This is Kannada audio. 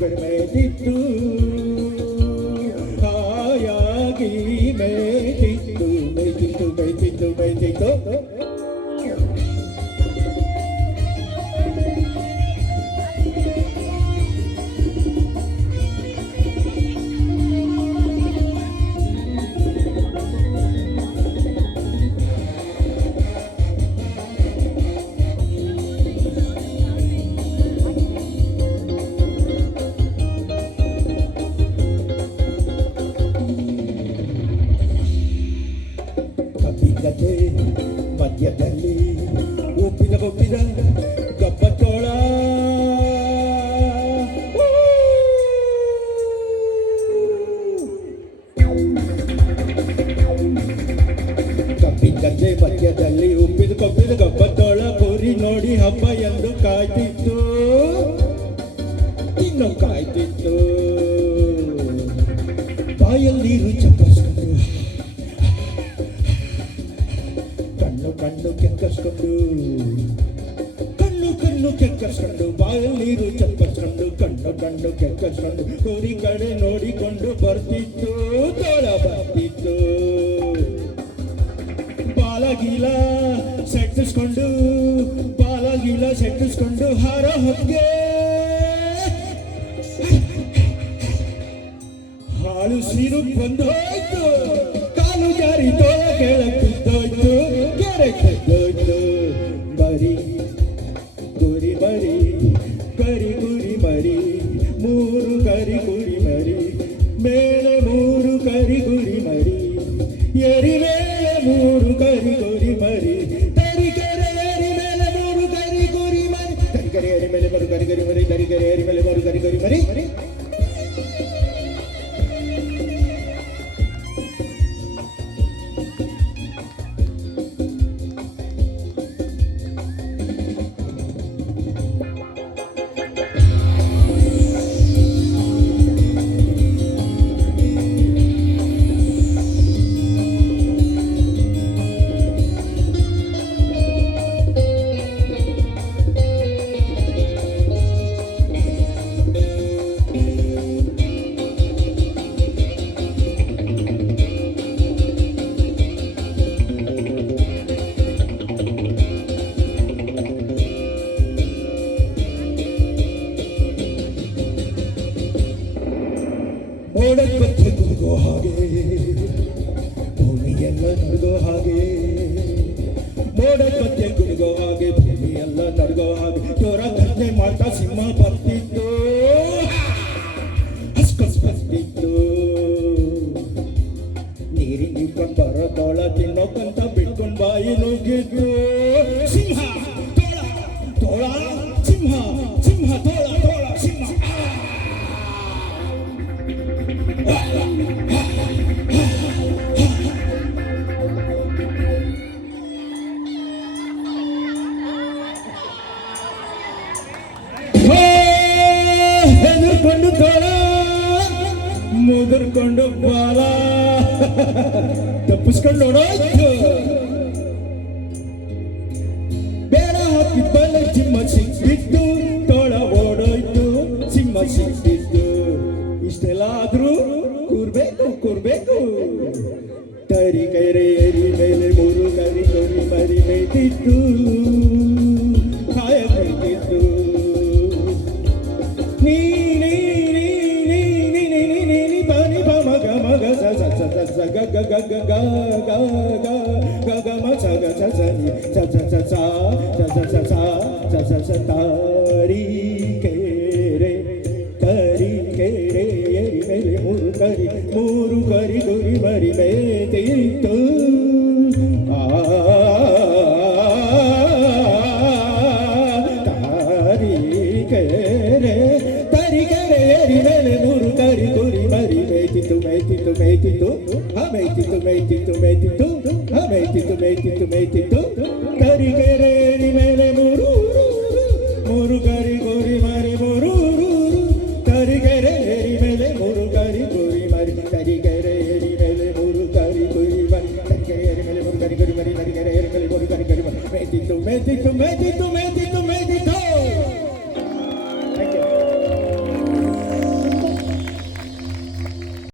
ಮುರುಗಡೆ ಮೇತಿತ್ತು ಹಾಯಾಗಿ ಮೇತಿತ್ತು ಮೇತಿತ್ತು ಮೇತಿತ್ತು ಮೇತಿತ್ತು ಕತೆ ಮಧ್ಯದಲ್ಲಿ ಒಪ್ಪಿದ ಗಬ್ಬತ್ತೋಳ ಕತೆ ಮಧ್ಯದಲ್ಲಿ ಒಪ್ಪಿದ ಗಬ್ಬತ್ತೋಳ ಪೂರಿ ನೋಡಿ ಹಬ್ಬ ಎಂದು ಕಾಯ್ತಿತ್ತು ಇನ್ನು ಕಾಯ್ತಿತ್ತು ಬಾಯಲ್ಲಿರು ಚಪ್ಪಸ್ಕೊಂಡು ಕಣ್ಣು ಕೆಕ್ಕರ್ಸ್ಕೊಂಡು ಬಾಯಲ್ಲಿರು ಚಪ್ಪರ್ಸ್ಕೊಂಡು ಕಣ್ಣು ಕೆಕ್ಕರ್ಸ್ಕೊಂಡು ಕೋರಿ ಕಡೆ ನೋಡಿಕೊಂಡು ಬರ್ತಿತ್ತು ತೋಳ ಬರ್ತಿತ್ತು ಬಾಲಗೀಲ ಸೆಟ್ಟಿಸ್ಕೊಂಡು ಹಾರ ಹೊತ್ತಿಗೆ ಹಾಳು ಸೀರು ಬಂದೋಯ್ತು ಕಾಲು ಜಾರಿ ತೋಳ ಕೆಳಕ್ಕಿದ್ದೋಯ್ತು ಕೆರೆಕ್ಕಿದ್ದೋಯ್ತು ಬರಿ ಗುರಿ ಮರಿ ಮೂರು ಕರಿ ಗುರಿ ಮರಿ ಮೇಲೆ ಮೂರು ಕರಿ ಗುರಿ ಮರಿ ಎರಿ ಮೇಲೆ ಮೂರು ಕರಿ ಗುರಿ ಮರಿ ತರಿಕೆರೆ ಎರಿ ಮೇಲೆ ಮೂರು ಕರಿ ಗುರಿ ಮರಿ ತರಿಕೆರೆ ಎರಿ ಮೇಲೆ ಮೂರು ಕರಿ ಗುರಿ ಮರಿ ತರಿಕೆರೆ ಎರಿ ಮೇಲೆ ಮೂರು ಕರಿ ಗುರಿ ಮರಿ ಮೋಡದ ಮಧ್ಯೆ ಕುದುಗೋ ಹಾಗೆ ಭೂಮಿಯೆಲ್ಲ ನಡುಗೋ ಹಾಗೆ ಮೋಡದ ಮಧ್ಯೆ ಕುದುಗೋ ಹಾಗೆ ಭೂಮಿಯೆಲ್ಲ ನಡುಗೋ ಹಾಗೆ ಜೋರ ಗರ್ಜನೆ ಮಾಡ್ತಾ ಸಿಂಹ ಬರ್ತಿತ್ತು ಹಸ್ಕಸ್ ಬರ್ತಿತ್ತು ನೀರಿನ ಇಟ್ಕೊಂಡು ಬರೋ ತೋಳ ತಿನ್ನೋಕಂತ ಬಿಟ್ಕೊಂಡು ಬಾಯಿ ನುಗ್ಗಿದ್ದು ಸಿಂಹ ತೋಳ ಸಿಂಹ ತೋಳ ಸಿಂಹ ಹೆದರ್ಕೊಂಡು ತೋಳ ಮುದುರ್ಕೊಂಡು ಬಾಲ ತಪ್ಪಿಸ್ಕೊಂಡು ನೋಡೋಯ್ತು ಬೇಡ ಹಾಕಿ ಬಲ ಸಿಂಹ ಸಿಕ್ಕಿತ್ತು ತೋಳ ಓಡೋಯ್ತು ಸಿಂಹ ಸಿಕ್ಕಿತ್ತು ಇಷ್ಟೆಲ್ಲ ಆದ್ರೂ ಕೂರ್ಬೇಕು ತರಿಕೆರೆ ಎರಿ ಮೇಲೆ ಮೂರು ಕರಿ ಕೊರಿ ಮರಿ ಮೇಯ್ತಿತ್ತು ಕಾಯ ಮೇಯ್ತಿತ್ತು ನೀ ಬನಿ ಬ ಮಗ ಸ ಗ ಗ ಗ ಗ ಗ ಗ ಗ ಗ ಮ ಸ ಗ ಸ ಸ ನಿ ಸ ಸ ಸ ಸ ತರಿಕೆರೆ ಎರಿ ಮೇಲೆ ಮೂರು ಕರಿ ಗುರಿ ಮರಿ ಮೇಯ್ತಿತ್ತು ತರಿಕೆರೆ ಎರಿ ಮೇಲೆ ಮೂರು ಕರಿ ಗುರಿ ಮರಿ ಮೇಯ್ತಿತ್ತು ತರಿಕೆರೆ ಎರಿ ಮೇಲೆ ಮೂರು ಕರಿ ಗುರಿ ಮರಿ ತರಿಕೆರೆ ಎರಿ ಮೇಲೆ ಮೂರು ಕರಿ ಗುರಿ ಮರಿ ತರಿಕೆರೆ ಎರಿ ಮೇಲೆ ಮೂರು ಕರಿ ಗುರಿ ಮರಿ ತರಿಕೆರೆ ಎರಿ ಮೇಲೆ ಮೂರು ಕರಿ ಗುರಿ ಮರಿ ತರಿಕೆರೆ ಎರಿ ಮೇಲೆ ಮೂರು ಕರಿ ಗುರಿ ಮರಿ ಮೇಯ್ತಿತ್ತು